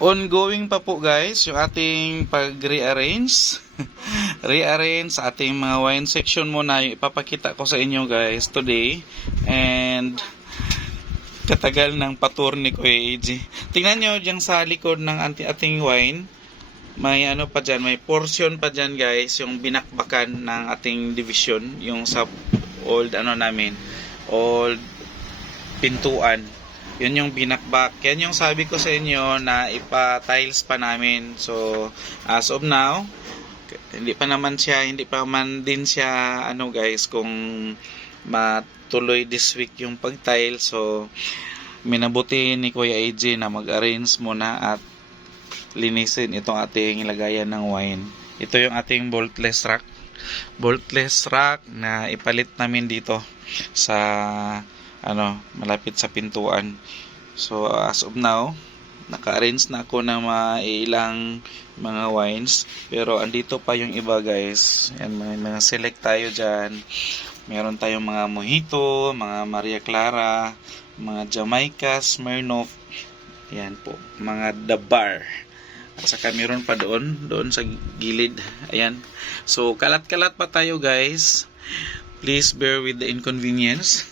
Ongoing pa po guys yung ating pag-rearrange. Rearrange sa ating mga wine section muna. Yung ipapakita ko sa inyo guys today. And katagal ng patour ni Kuya AJ. Tingnan nyo dyan sa likod ng ating wine. May ano pa dyan, may portion pa dyan guys, yung binakbakan ng ating division, yung sa old ano namin, old pintuan. Yun yung binakbak. Yan yung sabi ko sa inyo na ipa-tiles pa namin. So, as of now, hindi pa man din siya ano guys, kung matuloy this week yung pag-tile. So, minabuti ni Kuya AJ na mag-arrange muna at linisin itong ating lagayan ng wine. Ito yung ating boltless rack. Boltless rack na ipalit namin dito sa malapit sa pintuan. So as of now, naka-arrange na ako ng ilang mga wines, pero andito pa yung iba guys. Yan, may mga select tayo dyan. Meron tayong mga mojito, mga Maria Clara, mga Jamaica, Smirnoff, yan po, mga The Bar. At saka meron pa doon sa gilid. Ayan. So kalat-kalat pa tayo guys. Please bear with the inconvenience.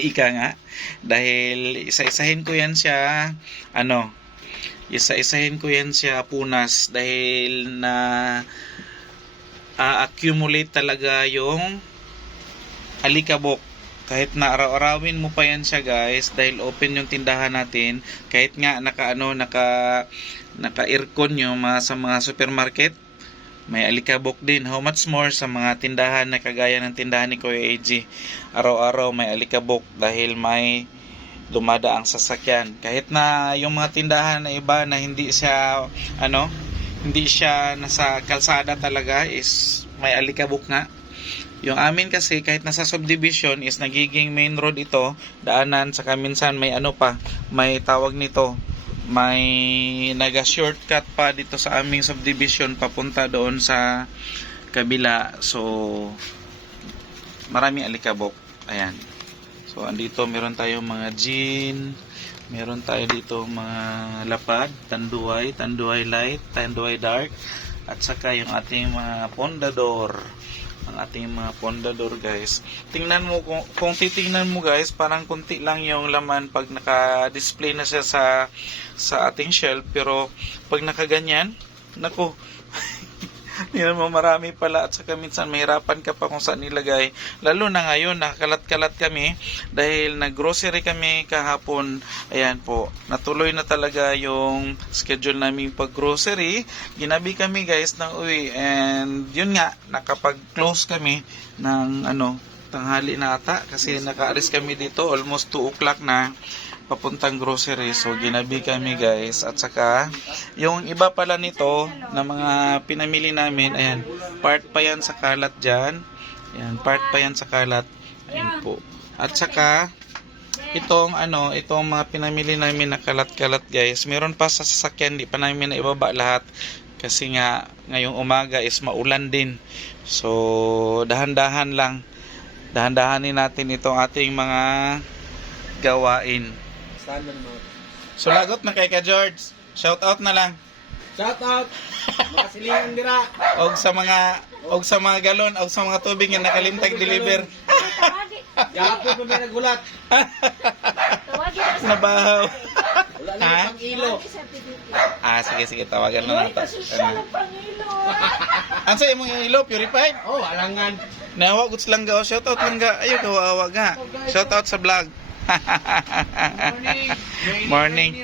Ika nga, dahil isa-isahin ko yan siya punas dahil na accumulate talaga yung alikabok. Kahit na araw-arawin mo pa yan siya guys, dahil open yung tindahan natin, kahit nga naka-aircon yung sa mga supermarket, may alikabok din. How much more sa mga tindahan na kagaya ng tindahan ni Kuya AJ. Araw-araw may alikabok dahil may dumadaang sasakyan. Kahit na yung mga tindahan na iba na hindi siya nasa kalsada talaga is may alikabok nga. Yung amin kasi kahit nasa subdivision is nagiging main road ito, daanan, saka minsan may may tawag nito, may naga-shortcut pa dito sa aming subdivision papunta doon sa kabila. So maraming alikabok. Ayan. So andito meron tayong mga gin, meron tayo dito mga lapad, tanduay light, tanduay dark, at saka yung ating mga pondador. Ang ating mga pondador guys. Tingnan mo, kung titingnan mo guys, parang kunti lang yung laman pag naka-display na siya sa ating shelf, pero pag nakaganyan, naku, tingnan mo, marami pala, at saka minsan mahirapan ka pa kung saan nilagay. Lalo na ngayon, nakakalat-kalat kami dahil nag-grocery kami kahapon. Ayan po, natuloy na talaga yung schedule naming pag-grocery. Ginabi kami guys ng uwi, and yun nga, nakapag-close kami ng tanghali na ata kasi naka-alis kami dito almost 2 o'clock na papuntang grocery. So ginabi kami guys, at saka yung iba pala nito na mga pinamili namin, ayan, part pa yan sa kalat dyan. Ayan, part pa yan sa kalat. Ayan po. At saka itong mga pinamili namin na kalat-kalat guys, meron pa sa sasakyan, di pa namin na ibaba lahat kasi nga ngayong umaga is maulan din. So dahan-dahan lang, dahan-dahanin natin itong ating mga gawain. So lagot na kay ka George. Shout out na lang. Shout out. Mga silingan dira. Og sa mga galon, og sa mga tubig nga nakalimtag deliver. Gapo pa may nagulat. Nabahaw. Wala na pang ilo. Sige, tawagan na nato. Ansa imong ilo purified? Oh, alangan. Nawa guts lang ga. Shout out lang ga. Ayo kawawa ga. Shout out sa vlog. Morning.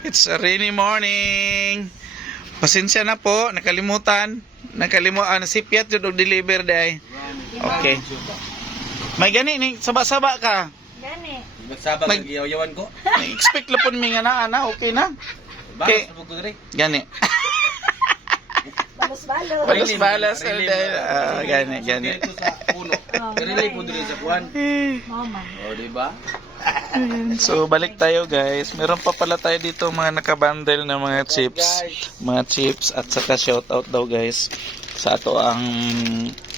It's a rainy morning. Pasensya na po, nakalimutan. Nasipyat jud og deliver day. Okay. May gani ni saba-saba ka. Gani. Magsabag nag-iyaw-yawan ko. Expect lapon mi nga na, okay na. Okay. Gani. Balos-balos. Gani. Relay po diri sa kuan. Oh, di ba? So balik tayo guys. Meron pa pala tayo dito mga nakabundle na mga chips at saka shout out daw guys sa ato ang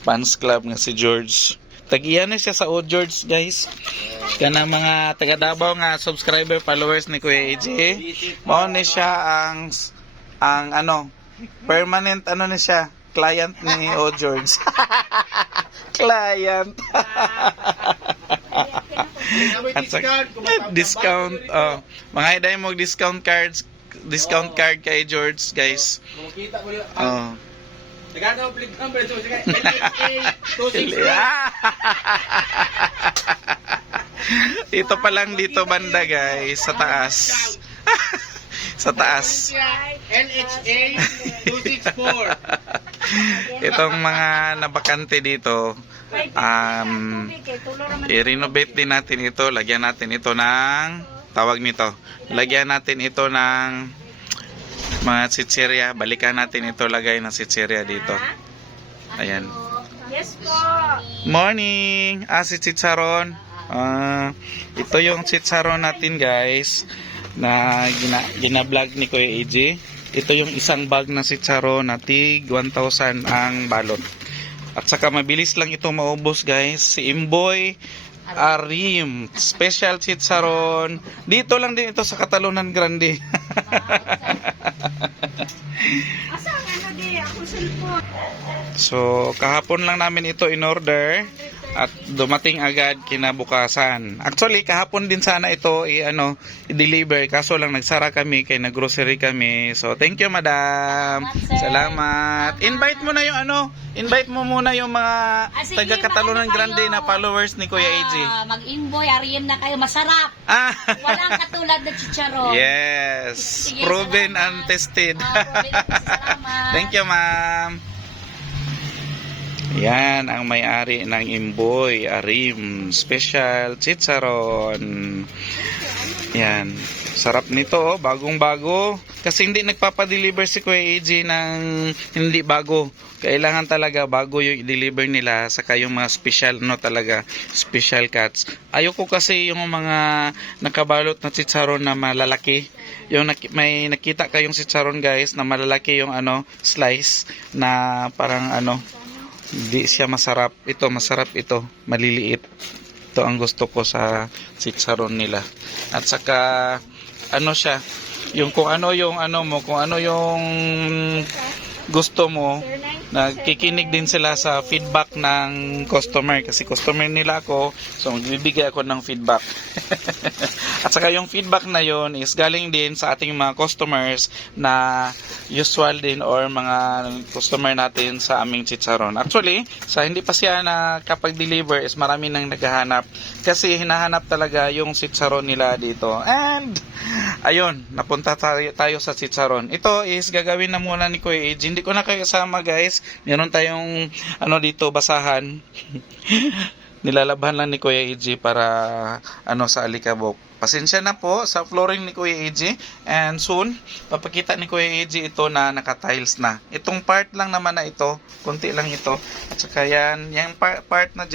fans club nga si George. Tag-iyan na siya sa Old George, guys. Kana mga taga Davao nga subscriber followers ni Kuya AJ. Mao ni siya ang ano, permanent ano ni siya, client ni Old George. Client. At discount, mga iday mo discount card kay George, guys. Makita mo yun. Oh. Nagana ang plate number. So, sige. LHA 264. Ito pa lang dito banda, guys, sa taas. Sa taas. LHA 264. Itong mga nabakante dito, i-renovate din natin ito. Lagyan natin ito ng, tawag nito, lagyan natin ito ng mga sitserya. Balikan natin ito, lagay ng sitserya dito. Ayan. Yes po. Morning! Si Chicharon. Ito yung Chicharon natin, guys, na gina-vlog ni Kuya AJ. Ito yung isang bag na Chicharon na tig 1,000 ang balot. At saka mabilis lang ito maubos, guys. Si Imboy Arim, special Chicharon. Dito lang din ito sa Katalunan Grande. Asa ang ano di? Ako cellphone. So, kahapon lang namin ito in order at dumating agad kinabukasan. Actually, kahapon din sana ito i-deliver, kaso lang nagsara kami kay naggrocery kami. So, thank you, madam. Salamat. Invite mo na yung invite mo muna yung mga sige, taga Katalunan maano Grande kayo? na followers ni Kuya AJ. Mag-inboy, ariyan na kayo. Masarap. Walang katulad na chicharon. Yes. Sige, Proven and salamat. tested. Salamat. Thank you, ma'am. Yan ang may-ari ng Imboy Arim Special Chicharon. Yan. Sarap nito, bagong-bago. Kasi hindi nagpapadeliver si Kuya AJ ng hindi bago. Kailangan talaga bago yung i-deliver nila, saka yung mga special talaga, special cuts. Ayoko kasi yung mga nakabalot na chicharon na malalaki. Yung may nakita kayong chicharon, guys, na malalaki yung slice na parang hindi siya masarap. Ito, masarap ito. Maliliit. Ito ang gusto ko sa chicharon nila. At saka, siya, yung kung ano yung kung ano yung gusto mo, nagkikinig din sila sa feedback ng customer. Kasi customer nila ako, so magbibigay ako ng feedback. At saka yung feedback na yon is galing din sa ating mga customers na usual din or mga customer natin sa aming chicharon. Actually, sa hindi pa siya nakapag-deliver is marami nang naghahanap kasi hinahanap talaga yung chicharon nila dito. And ayun, napunta tayo sa chicharon. Ito is gagawin na muna ni Kuya AJ. Hindi ko na kayo kasama, guys. Meron tayong dito basahan. Nilalabhan lang ni Kuya AJ para sa alikabok. Pasensya na po sa flooring ni Kuya AJ, and soon papakita ni Kuya AJ ito na naka-tiles na. Itong part lang naman na ito, konti lang ito. At saka yan, yung part na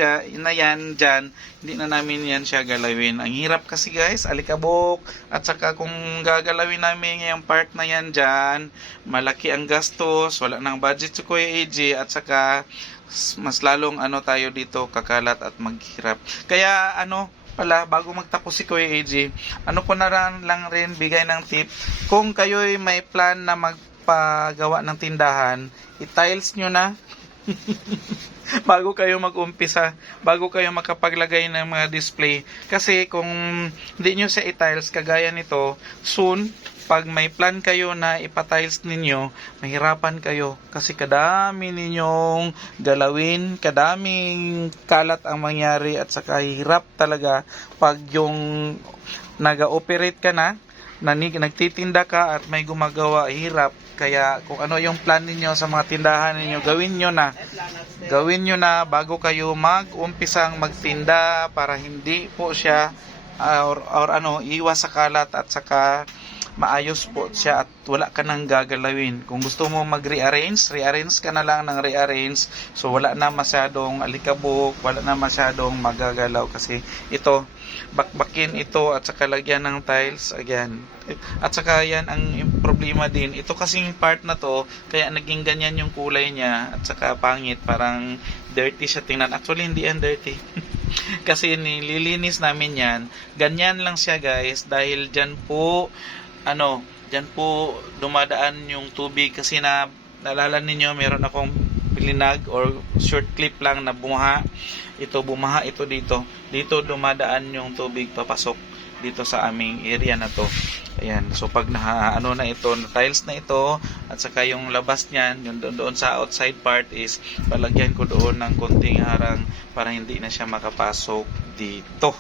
yan dyan, hindi na namin yan siya galawin. Ang hirap kasi, guys, alikabok. At saka kung gagalawin namin yung part na yan dyan, malaki ang gastos, wala nang budget si Kuya AJ, at saka mas lalong tayo dito kakalat at maghirap. Kaya pala, bago magtapos si Kuya AJ, ko na lang rin bigay ng tip. Kung kayo'y may plan na magpagawa ng tindahan, i-tiles nyo na bago kayo mag-umpisa, bago kayo makapaglagay ng mga display. Kasi kung hindi nyo siya i-tiles, kagaya nito, soon, pag may plan kayo na ipa-tiles ninyo, mahirapan kayo kasi kadami ninyong galawin, kadaming kalat ang mangyari, at saka hirap talaga pag yung nag-operate ka na, nagtitinda ka at may gumagawa, hirap. Kaya kung ano yung plan ninyo sa mga tindahan ninyo, gawin nyo na. Gawin nyo na bago kayo mag-umpisang magtinda para hindi po siya or iwas sa kalat, at saka maayos po siya at wala ka nang gagalawin. Kung gusto mo mag-rearrange, rearrange ka na lang ng rearrange. So wala na masyadong alikabok, wala na masyadong magagalaw kasi ito, bakbakin ito at saka lagyan ng tiles again. At saka yan ang problema din. Ito kasing part na to, kaya naging ganyan yung kulay niya at saka pangit, parang dirty siya tingnan. Actually hindi yan dirty. Kasi nililinis namin yan. Ganyan lang siya guys dahil dyan po dumadaan yung tubig kasi naalala ninyo meron akong pilinag or short clip lang na bumaha ito dito dumadaan yung tubig papasok dito sa aming area na to. Ayan, so pag na ito, na tiles na ito at saka yung labas niyan, yung doon sa outside part is palagyan ko doon ng konting harang para hindi na siya makapasok dito.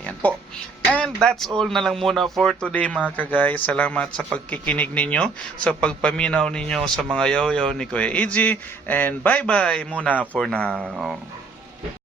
Ayan po. And that's all na lang muna for today mga kagay. Salamat sa pagkikinig ninyo, sa pagpaminaw ninyo sa mga yaw-yaw ni Kuya AJ. And bye-bye muna for now.